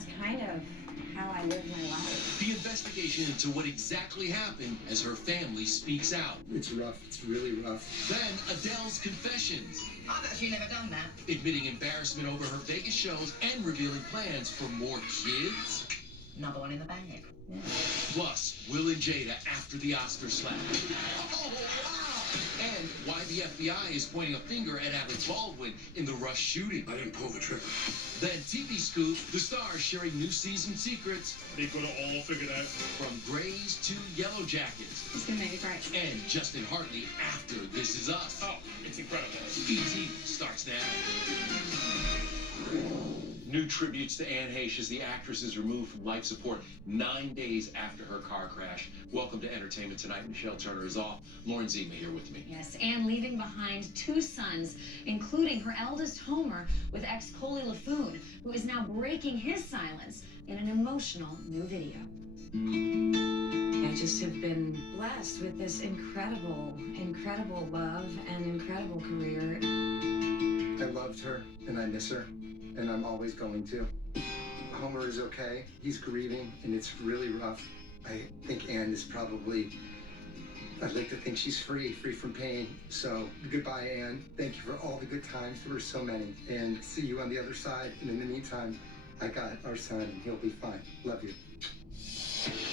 that's kind of how I live my life. The investigation into what exactly happened as her family speaks out. It's rough. It's really rough. Then Adele's confessions. I've actually never done that. Admitting embarrassment over her Vegas shows and revealing plans for more kids. Another one in the bag. Yeah. Plus, Will and Jada after the Oscar slap. Oh, wow! And why the FBI is pointing a finger at Alec Baldwin in the Rush shooting. I didn't pull the trigger. Then TV Scoop, the stars sharing new season secrets. They've got it all figured out. From Grays to Yellow Jackets. It's gonna make it great. And Justin Hartley after This Is Us. Oh, it's incredible. E.T. starts now. New tributes to Anne Heche as the actress is removed from life support 9 days after her car crash. Welcome to Entertainment Tonight. Michelle Turner is off. Lauren Zima here with me. Yes, Anne leaving behind 2 sons, including her eldest Homer, with ex Coley LaFoon, who is now breaking his silence in an emotional new video. I just have been blessed with this incredible, incredible love and incredible career. I loved her, and I miss her, and I'm always going to. Homer is okay. He's grieving, and it's really rough. I think Anne is probably, I'd like to think she's free from pain. So goodbye, Anne. Thank you for all the good times. There were so many. And see you on the other side. And in the meantime, I got our son, and he'll be fine. Love you.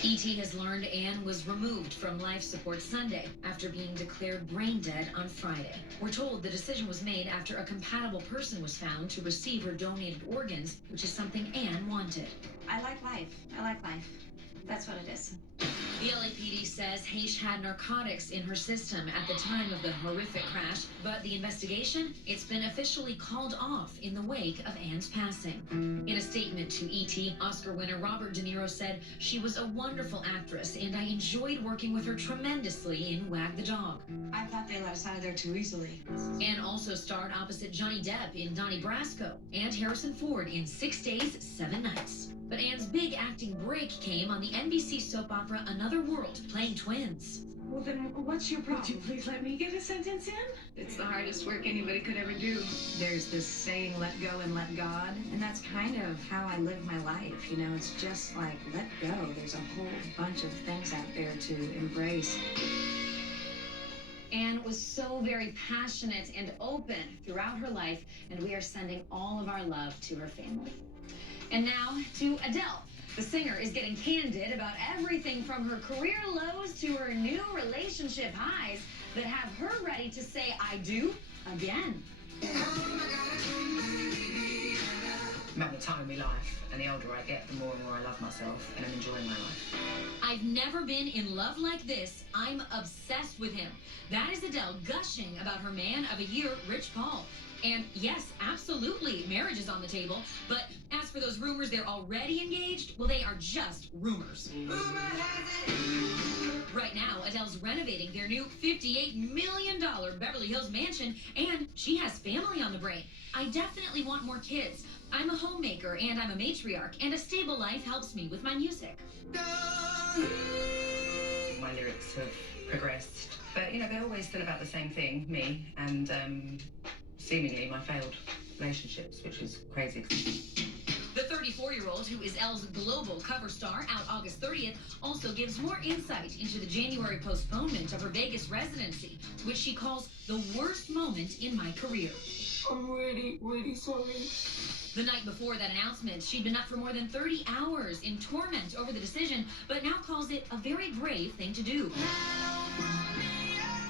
E.T. has learned Anne was removed from life support Sunday after being declared brain dead on Friday. We're told the decision was made after a compatible person was found to receive her donated organs, which is something Anne wanted. I like life. I like life. That's what it is. The LAPD says Heche had narcotics in her system at the time of the horrific crash, but the investigation, it's been officially called off in the wake of Anne's passing. In a statement to ET, Oscar winner Robert De Niro said, "She was a wonderful actress, and I enjoyed working with her tremendously in Wag the Dog." I thought they let us out of there too easily. Anne also starred opposite Johnny Depp in Donnie Brasco and Harrison Ford in 6 Days, 7 Nights. But Anne's big acting break came on the NBC soap opera Another World, playing twins. Well, then what's your problem? Would you please let me get a sentence in? It's the hardest work anybody could ever do. There's this saying, let go and let God. And that's kind of how I live my life. You know, it's just like, let go. There's a whole bunch of things out there to embrace. Anne was so very passionate and open throughout her life, and we are sending all of our love to her family. And now to Adele. The singer is getting candid about everything from her career lows to her new relationship highs that have her ready to say I do again. I'm at the time of my life, and the older I get, the more and more I love myself, and I'm enjoying my life. I've never been in love like this. I'm obsessed with him. That is Adele gushing about her man of a year, Rich Paul. And yes, absolutely, marriage is on the table. But as for those rumors they're already engaged, well, they are just rumors. Right now, Adele's renovating their new $58 million Beverly Hills mansion, and she has family on the brain. I definitely want more kids. I'm a homemaker, and I'm a matriarch, and a stable life helps me with my music. My lyrics have progressed, but, you know, they're always still about the same thing, me, and, seemingly my failed relationships, which is crazy. The 34-year-old, who is Elle's global cover star, out August 30th, also gives more insight into the January postponement of her Vegas residency, which she calls the worst moment in my career. I'm really, really sorry. The night before that announcement, she'd been up for more than 30 hours in torment over the decision, but now calls it a very brave thing to do.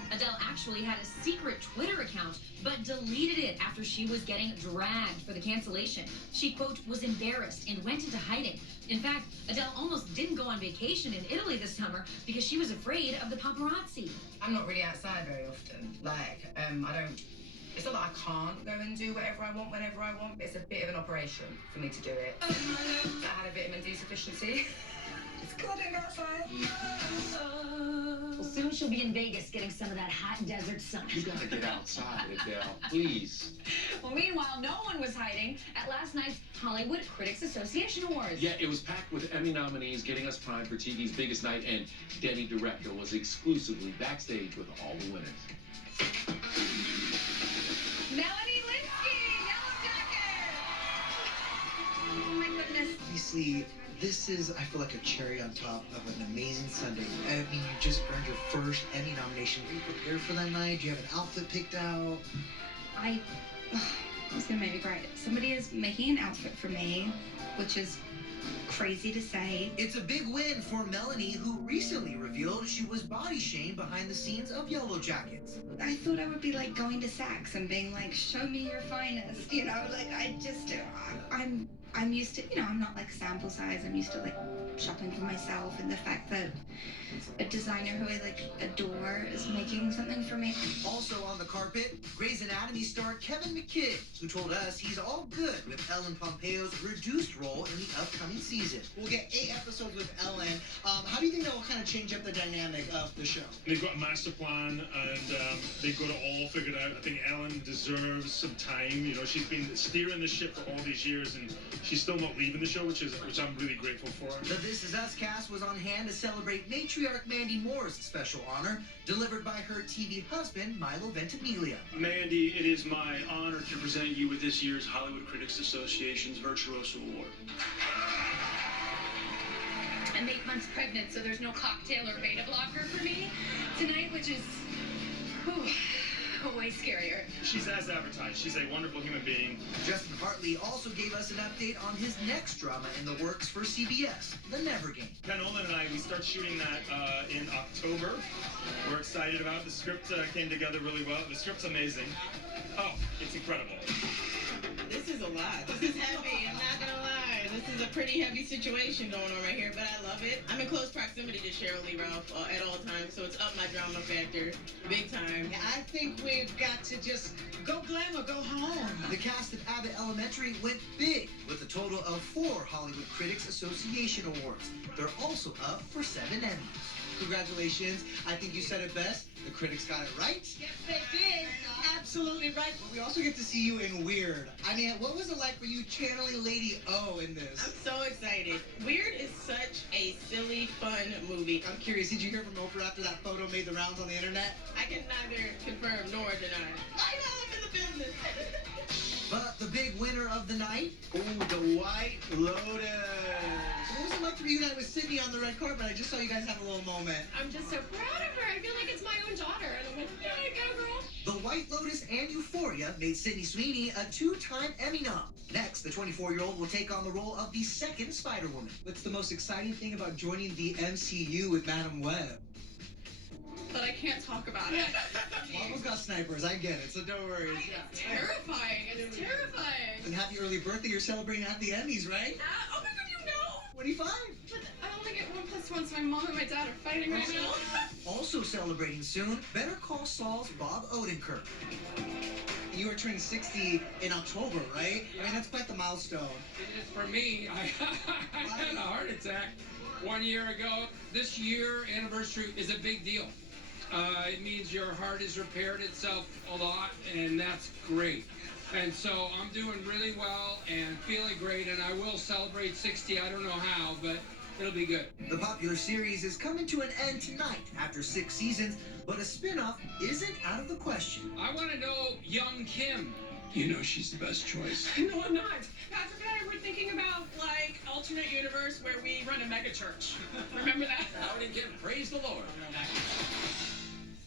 Adele actually had a secret Twitter account, but deleted it after she was getting dragged for the cancellation. She, quote, was embarrassed and went into hiding. In fact, Adele almost didn't go on vacation in Italy this summer because she was afraid of the paparazzi. I'm not really outside very often. Like, it's not that I can't go and do whatever I want whenever I want, but it's a bit of an operation for me to do it. I had a vitamin D deficiency. It's flooding outside. Well, soon she'll be in Vegas getting some of that hot desert sun. You gotta get outside, Adele, please. Well, meanwhile, no one was hiding at last night's Hollywood Critics Association Awards. Yeah, it was packed with Emmy nominees, getting us primed for TV's biggest night, and Denny Director was exclusively backstage with all the winners. Melanie Linsky, Yellow Jacket! Oh my goodness. He's honestly, this is, I feel like, a cherry on top of an amazing Sunday. I mean, you just earned your first Emmy nomination. Were you prepared for that night? Do you have an outfit picked out? It's gonna make me cry. Somebody is making an outfit for me, which is crazy to say. It's a big win for Melanie, who recently revealed she was body shamed behind the scenes of Yellow Jackets. I thought I would be like going to Saks and being like, show me your finest, you know, like I'm used to, you know, I'm not like sample size. I'm used to like shopping for myself, and the fact that a designer who I like adore is making something for me. Also on the carpet, Grey's Anatomy star Kevin McKidd, who told us he's all good with Ellen Pompeo's reduced role in the upcoming season. We'll get 8 episodes with Ellen. How do you think that will kind of change up the dynamic of the show? They've got a master plan, and they've got it all figured out. I think Ellen deserves some time. You know, she's been steering the ship for all these years, and she's still not leaving the show, which I'm really grateful for. The This Is Us cast was on hand to celebrate matriarch Mandy Moore's special honor, delivered by her TV husband, Milo Ventimiglia. Mandy, it is my honor to present you with this year's Hollywood Critics Association's Virtuoso Award. I'm 8 months pregnant, so there's no cocktail or beta blocker for me tonight, which is way scarier. She's as advertised. She's a wonderful human being. Justin Hartley also gave us an update on his next drama in the works for CBS, The Never Game. Ken Olin and I, we start shooting that in October. We're excited about it. The script came together really well. The script's amazing. Oh, it's incredible. This is a lot. This is heavy. I'm not gonna lie. This is a pretty heavy situation going on right here, but I love it. I'm in close proximity to Cheryl Lee Ralph at all times, so it's up my drama factor big time. Yeah, I think we've got to just go glam or go home. The cast of Abbott Elementary went big with a total of 4 Hollywood Critics Association awards. They're also up for 7 Emmys. Congratulations. I think you said it best. The critics got it right. Yes, they did. Absolutely right. But we also get to see you in Weird. I mean, what was it like for you channeling Lady O in this? I'm so excited. Weird is such a silly, fun movie. I'm curious, did you hear from Oprah after that photo made the rounds on the internet? I can neither confirm nor deny. I know I'm in the business. But the big winner of the night? Ooh, the White Lotus. What was it like to reunite with Sydney on the red carpet? I just saw you guys have a little moment. I'm just so proud of her. I feel like it's my own daughter. And I'm like, yeah, go girl. The White Lotus and Euphoria made Sydney Sweeney a 2-time Emmy nom. Next, the 24-year-old will take on the role of the second Spider-Woman. What's the most exciting thing about joining the MCU with Madam Web? But I can't talk about it. Marvel's got snipers, I get it, so don't worry. It's terrifying. It's terrifying. And happy early birthday, you're celebrating at the Emmys, right? Oh my god, you know. 25. But I only get 1 + 1, so my mom and my dad are fighting right now. Also celebrating soon, Better Call Saul's Bob Odenkirk. You are turning 60 in October, right? I mean, that's quite the milestone. For me, I had a heart attack 1 year ago. This year anniversary is a big deal. It means your heart has repaired itself a lot, and that's great. And so I'm doing really well and feeling great, and I will celebrate 60. I don't know how, but it'll be good. The popular series is coming to an end tonight after 6 seasons, but a spin-off isn't out of the question. I want to know Young Kim. You know she's the best choice. No, I'm not. Patrick and I were thinking about, like, alternate universe where we run a mega church. Remember that? Howdy, Kim. Praise the Lord.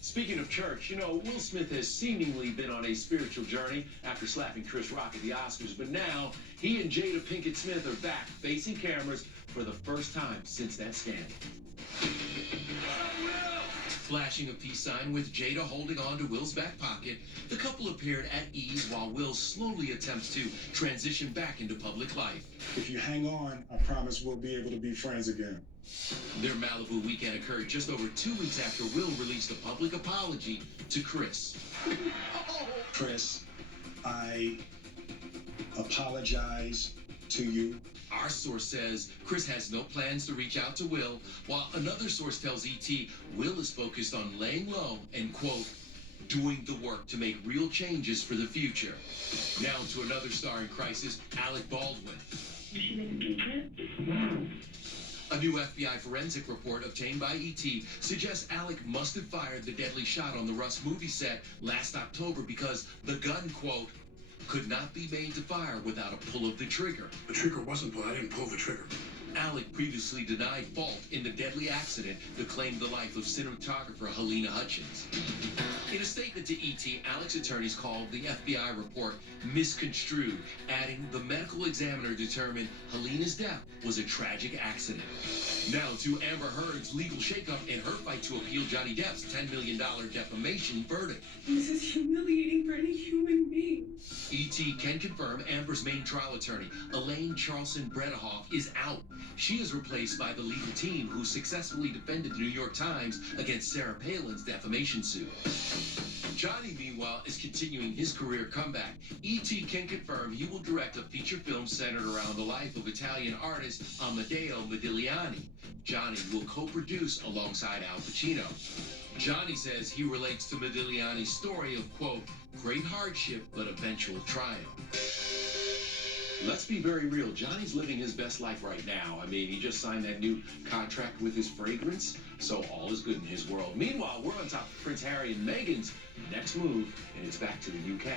Speaking of church, you know, Will Smith has seemingly been on a spiritual journey after slapping Chris Rock at the Oscars, but now he and Jada Pinkett Smith are back facing cameras for the first time since that scandal. Flashing a peace sign with Jada holding on to Will's back pocket, the couple appeared at ease while Will slowly attempts to transition back into public life. If you hang on, I promise we'll be able to be friends again. Their Malibu weekend occurred just over 2 weeks after Will released a public apology to Chris. Chris, I apologize to you. Our source says Chris has no plans to reach out to Will, while another source tells ET Will is focused on laying low and, quote, doing the work to make real changes for the future. Now to another star in crisis, Alec Baldwin. A new FBI forensic report obtained by ET suggests Alec must have fired the deadly shot on the Rust movie set last October because the gun, quote, could not be made to fire without a pull of the trigger. The trigger wasn't pulled. I didn't pull the trigger. Alec previously denied fault in the deadly accident that claimed the life of cinematographer Helena Hutchins. In a statement to ET, Alec's attorneys called the FBI report misconstrued, adding the medical examiner determined Helena's death was a tragic accident. Now to Amber Heard's legal shakeup in her fight to appeal Johnny Depp's $10 million defamation verdict. This is humiliating for any human being. ET can confirm Amber's main trial attorney, Elaine Charlson-Bredehoff, is out. She is replaced by the legal team who successfully defended the New York Times against Sarah Palin's defamation suit. Johnny, meanwhile, is continuing his career comeback. E.T. can confirm he will direct a feature film centered around the life of Italian artist Amedeo Modigliani. Johnny will co-produce alongside Al Pacino. Johnny says he relates to Modigliani's story of, quote, great hardship but eventual triumph. Let's be very real. Johnny's living his best life right now. I mean, he just signed that new contract with his fragrance, so all is good in his world. Meanwhile, we're on top of Prince Harry and Meghan's next move, and it's back to the UK.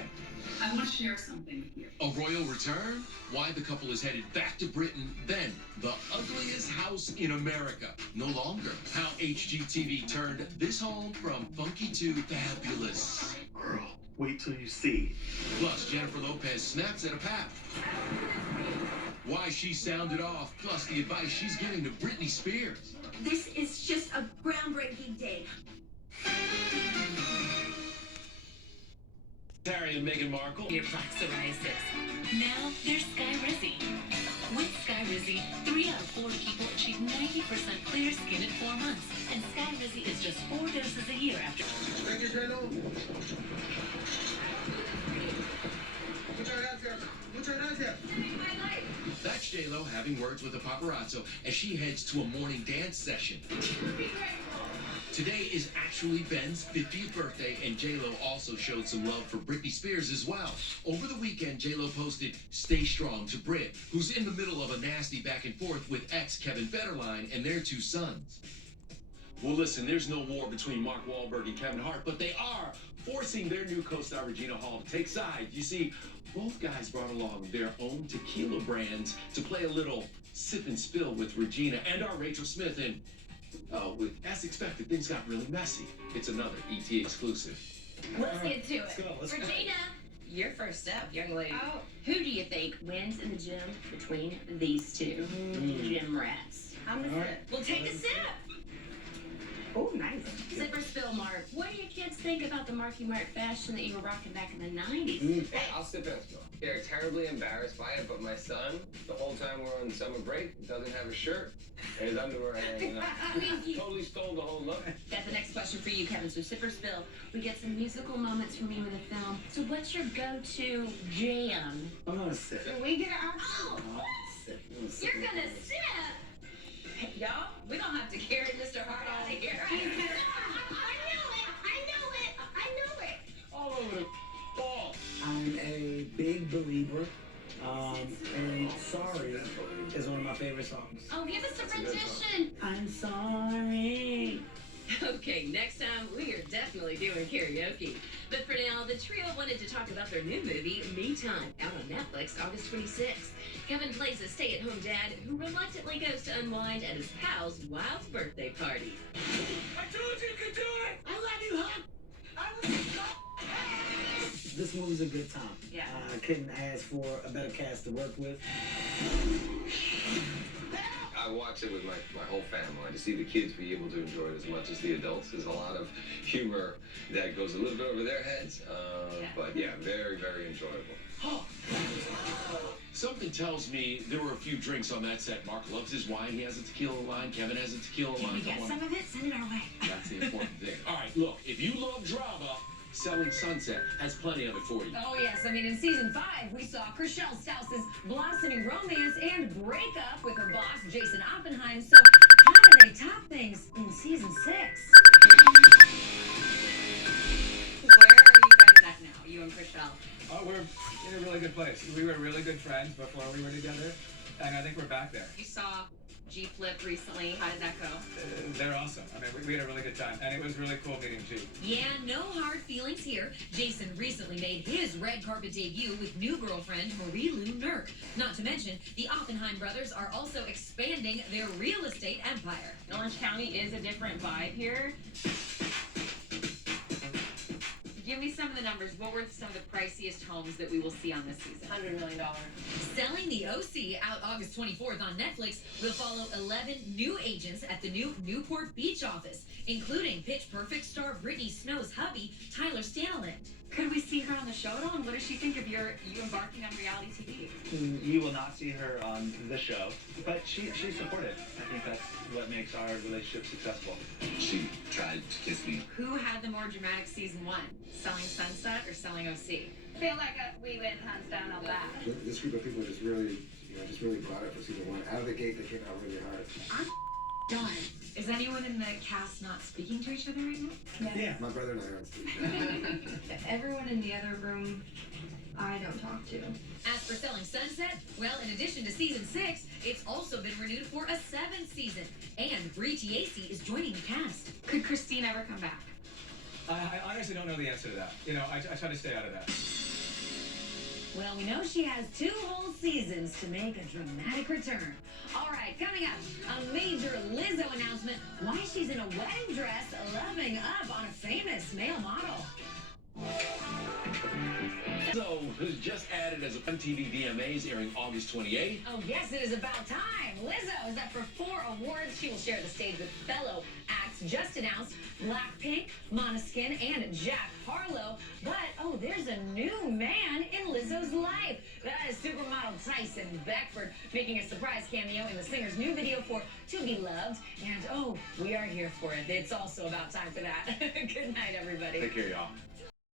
I want to share something with you. A royal return? Why the couple is headed back to Britain, then the ugliest house in America. No longer. How HGTV turned this home from funky to fabulous. Girl, wait till you see. Plus, Jennifer Lopez snaps at a pap. Why she sounded off, plus the advice she's giving to Britney Spears. This is just a groundbreaking day. Harry and Meghan Markle. Your plaque psoriasis. Now there's Skyrizi. With Skyrizi, 3 out of 4 people achieve 90% clear skin in 4 months. And Skyrizi is just 4 doses a year after. Thank you, Jello. Muchas gracias. That's J-Lo having words with a paparazzo as she heads to a morning dance session. Today is actually Ben's 50th birthday, and J-Lo also showed some love for Britney Spears as well. Over the weekend, J-Lo posted, "Stay strong" to Brit, who's in the middle of a nasty back and forth with ex Kevin Federline and their 2 sons. Well, listen, there's no war between Mark Wahlberg and Kevin Hart, but they are forcing their new co-star Regina Hall to take sides. You see, both guys brought along their own tequila brands to play a little sip and spill with Regina and our Rachel Smith, and as expected, things got really messy. It's another ET exclusive. Let's get to it. Let's go. Regina, Your first step, young lady. oh, who do you think wins in the gym between these two gym rats? I'm the All right. sip. Well, take a sip. Oh, nice. Sip or spill, Mark. What do you kids think about the Marky Mark fashion that you were rocking back in the 90s? I'll sip and spill. They're terribly embarrassed by it, but my son, the whole time we're on summer break, doesn't have a shirt and his underwear hanging up. Totally stole the whole look. Got the next question for you, Kevin. So sip or spill. We get some musical moments from you in the film. So what's your go-to jam? I'm gonna sip. Can we get an option? Sip. You're gonna sip? Hey, y'all, we don't have to carry Mr. Hart out of here. I knew it. All over the ball. I'm a big believer. And Sorry is one of my favorite songs. Oh, give us a rendition. I'm sorry. Okay, next time we are definitely doing karaoke. But for now, the trio wanted to talk about their new movie, Me Time, out on Netflix August 26th. Kevin plays a stay-at-home dad who reluctantly goes to unwind at his pal's wild birthday party. I told you could do it. I love you, Hawk. This movie's a good time. Yeah. I couldn't ask for a better cast to work with. I watch it with my whole family. To see the kids be able to enjoy it as much as the adults. There's a lot of humor that goes a little bit over their heads. But yeah, very, very enjoyable. Something tells me there were a few drinks on that set. Mark loves his wine. He has a tequila line. Kevin has a tequila line. Can we get Come on. some of it? Send it our way. That's the important thing. All right, look, if you love drama, Selling Sunset has plenty of it for you. Oh, yes. I mean, in season 5, we saw Chriselle Stouse's blossoming romance and breakup with her boss, Jason Oppenheim. So how do they top things in season 6? Where are you guys at now, you and Chriselle? Oh, we're in a really good place. We were really good friends before we were together, and I think we're back there. You saw G Flip recently. How did that go? They're awesome. I mean, we had a really good time, and it was really cool meeting G. Yeah, no hard feelings here. Jason recently made his red carpet debut with new girlfriend Marie-Lou Nurk. Not to mention, the Oppenheim brothers are also expanding their real estate empire. Orange County is a different vibe here. Give me some of the numbers. What were some of the priciest homes that we will see on this season? $100 million. Selling the OC out August 24th on Netflix will follow 11 new agents at the new Newport Beach office, including Pitch Perfect star Brittany Snow's hubby, Tyler Stanland. Could we see her on the show at all? And what does she think of you embarking on reality TV? You will not see her on the show, but she's supportive. I think that's what makes our relationship successful. She tried to kiss me. Who had the more dramatic season 1? Selling Sunset or Selling OC? I feel like we win hands down on that. This group of people just really brought it for season 1. Out of the gate, they came out really hard. I'm done. Is anyone in the cast not speaking to each other right now? Yeah. My brother and I aren't speaking. Everyone in the other room, I don't talk to. As for Selling Sunset, well, in addition to season 6, it's also been renewed for a 7th season. And Bree Tiesi is joining the cast. Could Christine ever come back? I honestly don't know the answer to that. You know, I try to stay out of that. Well, we know she has 2 whole seasons to make a dramatic return. All right, coming up, a major Lizzo announcement, why she's in a wedding dress loving up on a famous male model. Lizzo has just added as a MTV VMAs airing August 28th. Oh, yes, it is about time. Lizzo is up for 4 awards. She will share the stage with fellow acts just announced, Blackpink, Måneskin, and Jack Harlow. But, oh, there's a new man in Lizzo's life. That is supermodel Tyson Beckford making a surprise cameo in the singer's new video for To Be Loved. And, oh, we are here for it. It's also about time for that. Good night, everybody. Take care, y'all.